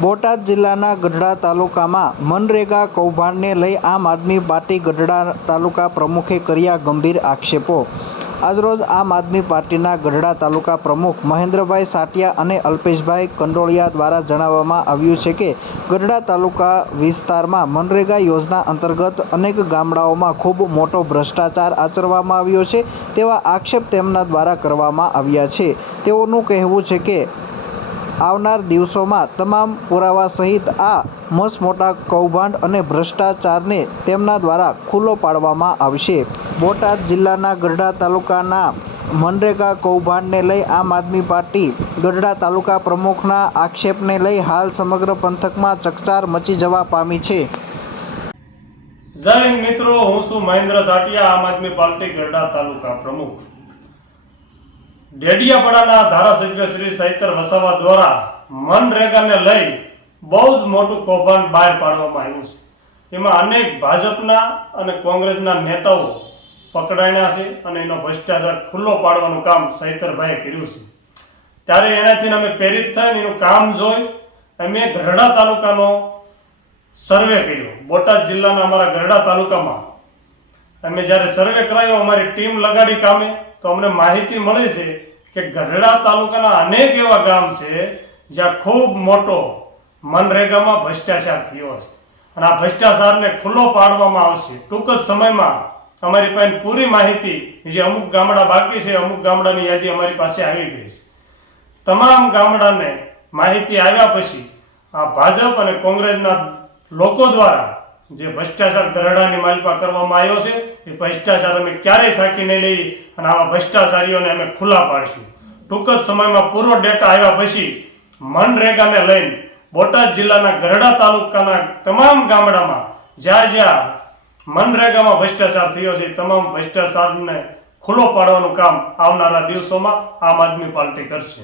બોટાદ જિલ્લાના ગઢડા તાલુકામાં મનરેગા કૌભાંડને લઈ આમ આદમી પાર્ટી ગઢડા તાલુકા પ્રમુખે કર્યા ગંભીર આક્ષેપો. આજરોજ આમ આદમી પાર્ટીના ગઢડા તાલુકા પ્રમુખ મહેન્દ્રભાઈ સાટિયા અને અલ્પેશભાઈ કંડોળિયા દ્વારા જણાવવામાં આવ્યું છે કે, ગઢડા તાલુકા વિસ્તારમાં મનરેગા યોજના અંતર્ગત અનેક ગામડાઓમાં ખૂબ મોટો ભ્રષ્ટાચાર આચરવામાં આવ્યો છે તેવા આક્ષેપ તેમના દ્વારા કરવામાં આવ્યા છે. તેઓનું કહેવું છે કે આવનાર દિવસોમાં તમામ પુરાવા સહિત આ મસમોટા કૌભાંડ અને ભ્રષ્ટાચારને તેમના દ્વારા ખુલ્લો પાડવામાં આવશે. બોટાદ જિલ્લાના ગઢડા તાલુકાના મનરેગા કૌભાંડને લઈ આમ આદમી પાર્ટી ગઢડા તાલુકા પ્રમુખના આક્ષેપને લઈ હાલ સમગ્ર પંથકમાં ચકચાર મચી જવા પામી છે. જય મિત્રો, હું છું મહેન્દ્ર સાટિયા આમ આદમી પાર્ટી ગઢડા તાલુકા પ્રમુખ. ડેડિયાપાડાના ધારાસભ્ય શ્રી સૈતર વસાવા દ્વારા મનરેગાને લઈ બહુ જ મોટું કૌભાંડ બહાર પાડવામાં આવ્યું છે. એમાં અનેક ભાજપના અને કોંગ્રેસના નેતાઓ પકડાયા છે અને એનો ભ્રષ્ટાચાર ખુલ્લો પાડવાનું કામ સૈતરભાઈએ કર્યું છે. ત્યારે એનાથી અમે પ્રેરિત થઈને એનું કામ જોઈ અમે ગઢડા તાલુકાનો સર્વે કર્યો. બોટાદ જિલ્લાના અમારા ગરડા તાલુકામાં અમે જ્યારે સર્વે કરાયો, અમારી ટીમ લગાડી કામે, તો અમને માહિતી મળી છે કે ગઢડા તાલુકાના અનેક એવા ગામ છે જ્યાં ખૂબ મોટો મનરેગામાં ભ્રષ્ટાચાર થયો છે. અને આ ભ્રષ્ટાચારને ખુલ્લો પાડવામાં આવશે. ટૂંક જ સમયમાં અમારી પાસે પૂરી માહિતી જે અમુક ગામડા બાકી છે, અમુક ગામડાની યાદી અમારી પાસે આવી ગઈ છે. તમામ ગામડાને માહિતી આવ્યા પછી આ ભાજપ અને કોંગ્રેસના લોકો દ્વારા જે ભ્રષ્ટાચાર દરડાની માલપા કરવામાં આવ્યો છે, એ ભ્રષ્ટાચાર અમે ક્યારેય સાકી નહીં લઈ અને આવા ભ્રષ્ટાચારીઓને અમે ખુલ્લા પાડશું. ટૂંક જ સમયમાં પૂરો ડેટા આવ્યા પછી મનરેગાને લઈને બોટાદ જિલ્લાના ગરડા તાલુકાના તમામ ગામડામાં જ્યાં જ્યાં મનરેગામાં ભ્રષ્ટાચાર થયો છે તમામ ભ્રષ્ટાચારને ખુલ્લો પાડવાનું કામ આવનારા દિવસોમાં આમ આદમી પાર્ટી કરશે.